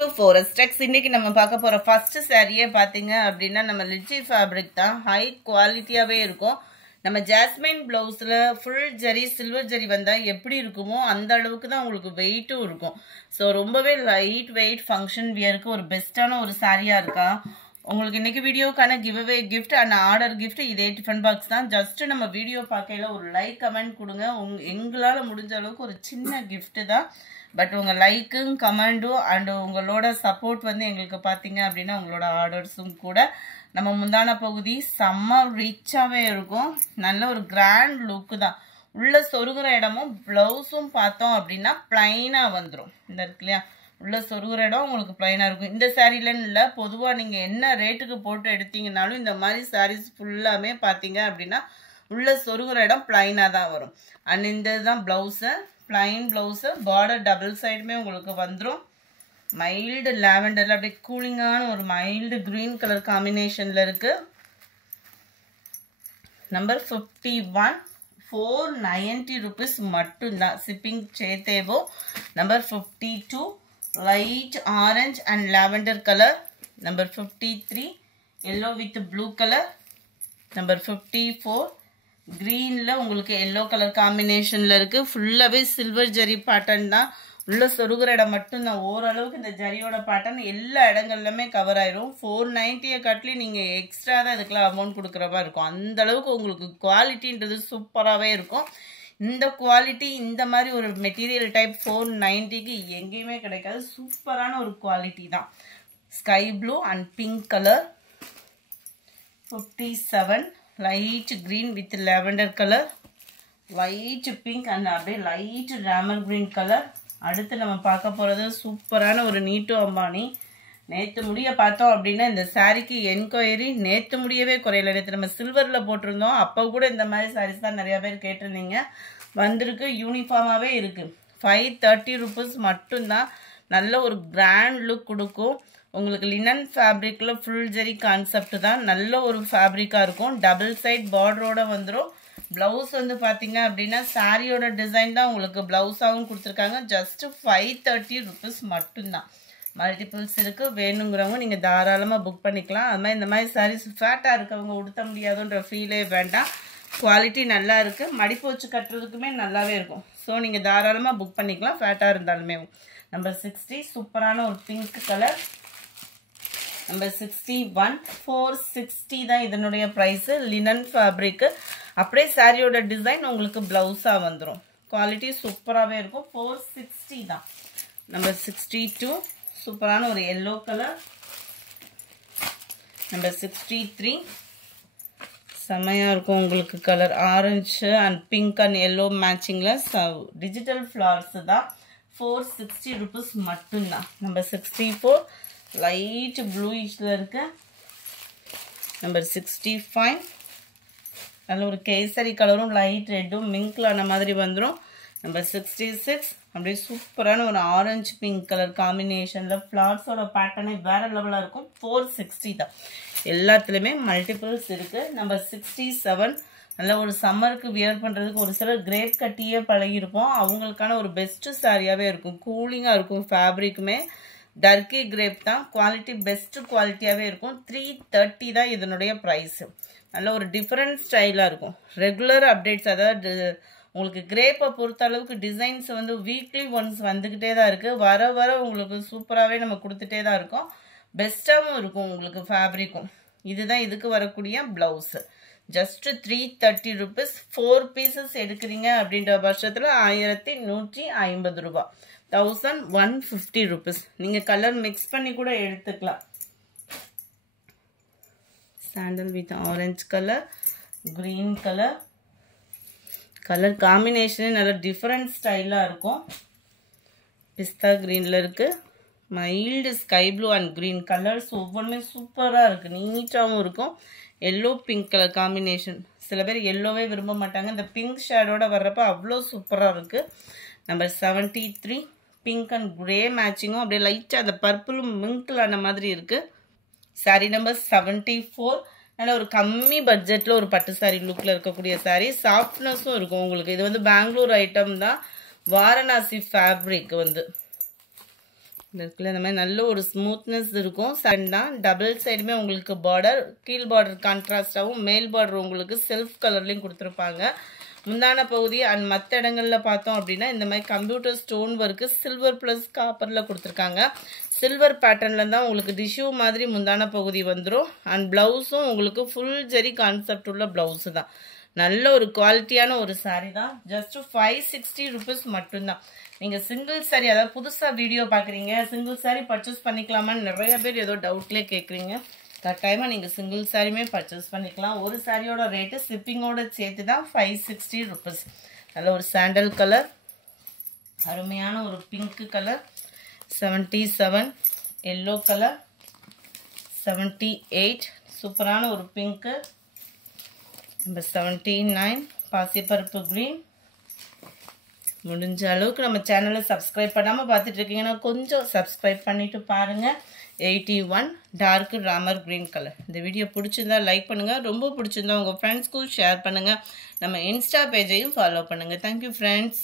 Forex இன்னைக்கு நம்ம பார்க்க போற ஃபர்ஸ்ட் சாரியே பாத்தீங்க அப்படினா நம்ம லிச்சி ஃபேப்ரிக் தான் ஹை குவாலிட்டியாவே இருக்கும் நம்ம ஜாஸ்மின் ப்ளவுஸ்ல ফুল ஜரி சில்வர் ஜரி வந்தா எப்படி இருக்குமோ அந்த அளவுக்கு தான் உங்களுக்கு வெயிட்டும் இருக்கும் சோ ரொம்பவே லைட் வெயிட் ஃபங்க்ஷன் வியருக்கு ஒரு பெஸ்டான ஒரு சாரியா இருக்கா உங்களுக்கு இன்னைக்கு வீடியோக்கான giveaway gift and order gift இதே டிஃபன் பாக்ஸ் தான் ஜஸ்ட் நம்ம வீடியோ பார்க்கையில ஒரு லைக் கமெண்ட் கொடுங்க எங்களால முடிஞ்ச அளவுக்கு ஒரு சின்ன gift தான் பட் உங்க லைக்கும் கமெண்டும் and உங்களோட சப்போர்ட் வந்து எங்களுக்கு பாத்தீங்க அப்படினா உங்களோட ஆர்டர்ஸும் கூட நம்ம முந்தான பகுதி செம்ம ரிச்சாவே இருக்கும் நல்ல ஒரு கிராண்ட் லுக் தான் உள்ள சொருகுற இடமும் ப்ளவுஸும் பார்த்தோம் அப்படினா ப்ளைனா வந்துரும் இந்த இருக்குலையா உள்ள சொருகுற இடம் உங்களுக்கு ப்ளைனா இருக்கும் இந்த சாரில இல்ல பொதுவா நீங்க என்ன ரேட்டுக்கு போட்டு எடுத்தீங்கனாலும் இந்த மாதிரி sarees ஃபுல்லாமே பாத்தீங்க அப்படினா உள்ள சொருகுற இடம் ப்ளைனா தான் வரும் and இதுதான் blouse plain blouse border double side में உங்களுக்கு வந்துரும் mild lavender அப்படியே கூலிங்கான ஒரு mild green color combinationல இருக்கு நம்பர் 51 490 rupees மட்டும் தான் shipping சேத்தேவோ number 52 light orange and lavender color number 53 yellow with blue color number 54 green ல உங்களுக்கு yellow color combinationல இருக்கு ஃபுல்லாவே சில்வர் ஜரி பேட்டர்ன் தான் உள்ள சொருகுற இடம் மட்டும் தான் ஓரளவுக்கு இந்த ஜரியோட பேட்டர்ன் எல்லா இடங்கள்லயுமே கவர் ஆயிரும் 490 கட்லி நீங்க எக்ஸ்ட்ரா தான் இதுக்குலாம் அமௌண்ட் கொடுக்கறதா இருக்கும் அந்த அளவுக்கு உங்களுக்கு குவாலிட்டின்றது சூப்பராவே இருக்கும் இந்த குவாலிட்டி இந்த மாதிரி ஒரு மெட்டீரியல் டைப் 490 க்கு எங்கேயுமே கிடைக்காது சூப்பரான ஒரு குவாலிட்டி தான் sky blue and pink color 57 light green with lavender color light pink and அப்படியே light rammer green color அடுத்து நம்ம பார்க்க போறது சூப்பரான ஒரு நீட்டோ அம்பானி நேத்து முடிய பார்த்தோம் அப்படினா இந்த சாரிக்கு என்கொயரி நேத்து முடியவே குறையல நேத்து நம்ம சில்வர்ல போட்டுறோம் அப்ப கூட இந்த மாதிரி sarees தான் நிறைய பேர் கேட்டிருந்தீங்க வந்திருக்கு யூனிஃபார்மாவே இருக்கு 530 rupees மட்டும் தான் நல்ல ஒரு கிராண்ட் லுக் கொடுக்கும் உங்களுக்கு லினன் ஃபேப்ரிக்ல ফুল ஜரி கான்செப்ட் தான் நல்ல ஒரு ஃபேப்ரிக்கா இருக்கும் டபுள் சைடு பார்டரோட வந்துரும் ப்ளவுஸ் வந்து பாத்தீங்க அப்படினா சாரியோட டிசைன் தான் உங்களுக்கு ப்ளவுஸாவும் கொடுத்திருக்காங்க ஜஸ்ட் 530 rupees மட்டும் தான் மல்டிபிள்ஸ் இருக்கு வேணும்ங்கறவங்க நீங்க தாராளமா புக் பண்ணிக்கலாம் அதே இந்த மாதிரி sarees ஃபேட்டா இருக்கவங்க உடுத்த முடியாதுன்ற ஃபீலே வேண்டாம் குவாலிட்டி நல்லா இருக்கு மடிப்பு வச்சு கட்டறதுக்குமே நல்லாவே இருக்கும் சோ நீங்க தாராளமா புக் பண்ணிக்கலாம் ஃபேட்டா இருந்தாலுமே நம்பர் 60 சூப்பரான ஒரு பிங்க் கலர் நம்பர் 61 460 தான் இதனுடைய பிரைஸ் லினன் ஃபேப்ரிக் அப்படியே சாரியோட டிசைன் உங்களுக்கு ப்ளவுஸா வந்துரும் குவாலிட்டி சூப்பராவே இருக்கும் 460 தான் நம்பர் 62 சூப்பரான ஒரு yellow கலர் நம்பர் 63 செமையா இருக்கும் உங்களுக்கு colour orange and pink and yellow மேட்சிங்ல டிஜிட்டல் ஃப்ளவர்ஸ் தான் 460 rupees மட்டும் தான் நம்பர் 64 light bluish இருக்கு நம்பர் 65 நல்ல ஒரு கேசரி கலரும் லைட் ரெட்டும் மிங்க்லான மாதிரி வந்துரும் நம்பர் 66 அப்படியே சூப்பரான ஒரு ஆரஞ்சு பிங்க் கலர் காம்பினேஷன்ல ஃப்ளவர்ஸோட பேட்டர்னே வேற லெவலா இருக்கும் 460 தான் எல்லாத்துலயுமே மல்டிபிள்ஸ் இருக்கு நம்பர் 67 நல்ல ஒரு சம்மருக்கு வியர் பண்றதுக்கு ஒரு சில கிரேப் கட்டியே பழகி இருப்போம் அவங்களுக்கான ஒரு பெஸ்ட் சாரியாவே இருக்கும் கூலிங்கா இருக்கும் ஃபேப்ரிக்குமே டர்க்கி கிரேப் தான் குவாலிட்டி பெஸ்ட் குவாலிட்டியாவே இருக்கும் 330 தான் இதனுடைய பிரைஸ் நல்ல ஒரு டிஃபரண்ட் ஸ்டைலா இருக்கும் ரெகுலர் அப்டேட்ஸ் அதாவது உங்களுக்கு கிரேப்பை பொறுத்த அளவுக்கு டிசைன்ஸ் வந்து வீக்லி ஒன்ஸ் வந்துகிட்டே தான் இருக்கு வர வர உங்களுக்கு சூப்பராகவே நம்ம கொடுத்துட்டே தான் இருக்கோம் பெஸ்ட்டாகவும் இருக்கும் உங்களுக்கு ஃபேப்ரிக்கும் இதுதான் இதுக்கு வரக்கூடிய பிளவுஸ் ஜஸ்ட் 330 rupees 4 pieces எடுக்கிறீங்க அப்படின்ற பட்சத்தில் 1150 ரூபாய் 1150 rupees நீங்க கலர் மிக்ஸ் பண்ணி கூட எடுத்துக்கலாம் sandal with orange colour green colour colour காம்பினேஷனே நல்ல டிஃபரண்ட் ஸ்டைலா இருக்கும் பிஸ்தா கிரீன்ல இருக்கு mild sky blue and green colours ஒவ்வொன்றுமே சூப்பரா இருக்கு நீட்டாவும் இருக்கும் yellow பிங்க் கலர் காம்பினேஷன் சில பேர் yellowவே விரும்ப மாட்டாங்க இந்த பிங்க் ஷேடோட வர்றப்ப அவ்வளோ சூப்பரா இருக்கு நம்பர் 73 பிங்க் அண்ட் கிரே மேட்சிங்கும் அப்படியே லைட்டா அந்த பர்பிளும் மிங்க்லான மாதிரி இருக்கு சாரி நம்பர் 74 நல்ல ஒரு கம்மி பட்ஜெட்ல ஒரு பட்டு சாரி லுக்ல இருக்கக்கூடிய சாரி சாஃப்ட்னஸும் இருக்கும் உங்களுக்கு இது வந்து பெங்களூர் ஐட்டம் தான் வாரணாசி ஃபேப்ரிக் வந்து இருக்குல்ல இந்த மாதிரி நல்ல ஒரு ஸ்மூத்னஸ் இருக்கும். சைடு தான் டபுள் சைடுமே உங்களுக்கு பார்டர், கீழ் பார்டர் கான்ட்ராஸ்டாகவும் மேல் பார்டர் உங்களுக்கு செல்ஃப் கலர்லையும் கொடுத்துருப்பாங்க. முந்தான பகுதி அண்ட் மற்ற இடங்களில் பார்த்தோம் அப்படின்னா இந்த மாதிரி computer stone work silver plus காப்பரில் கொடுத்துருக்காங்க. சில்வர் பேட்டர்னில் தான் உங்களுக்கு டிஷ்யூ மாதிரி முந்தான பகுதி வந்துடும். அண்ட் ப்ளவுஸும் உங்களுக்கு ஃபுல் ஜெரி கான்செப்ட் உள்ள ப்ளவுஸு தான். நல்ல ஒரு குவாலிட்டியான ஒரு சாரீ தான். ஜஸ்ட் 560 rupees மட்டும்தான். நீங்கள் சிங்கிள் சாரீ, அதாவது புதுசாக வீடியோ பார்க்குறீங்க, சிங்கிள் சாரீ பர்ச்சேஸ் பண்ணிக்கலாமான்னு நிறைய பேர் ஏதோ டவுட்லேயே கேட்குறீங்க. கட்டாயமாக நீங்கள் சிங்கிள் சாரியுமே பர்ச்சேஸ் பண்ணிக்கலாம். ஒரு சாரியோட ரேட்டு ஷிப்பிங்கோட சேர்த்து தான் 560 rupees. நல்ல ஒரு சாண்டல் கலர், அருமையான ஒரு பிங்க் கலர், 77 எல்லோ கலர், 78 சூப்பரான ஒரு பிங்க்கு, நம்பர் 79 பாசிப்பருப்பு க்ரீன். முடிஞ்ச அளவுக்கு நம்ம சேனலை சப்ஸ்கிரைப் பண்ணாமல் பார்த்துட்டு இருக்கீங்கன்னா கொஞ்சம் சப்ஸ்கிரைப் பண்ணிவிட்டு பாருங்கள். 81 டார்க் ராமர் க்ரீன் கலர். இந்த வீடியோ பிடிச்சிருந்தா லைக் பண்ணுங்கள், ரொம்ப பிடிச்சிருந்தா உங்கள் ஃப்ரெண்ட்ஸ்க்கும் ஷேர் பண்ணுங்கள். நம்ம இன்ஸ்டா பேஜையும் ஃபாலோ பண்ணுங்கள். Thank you friends.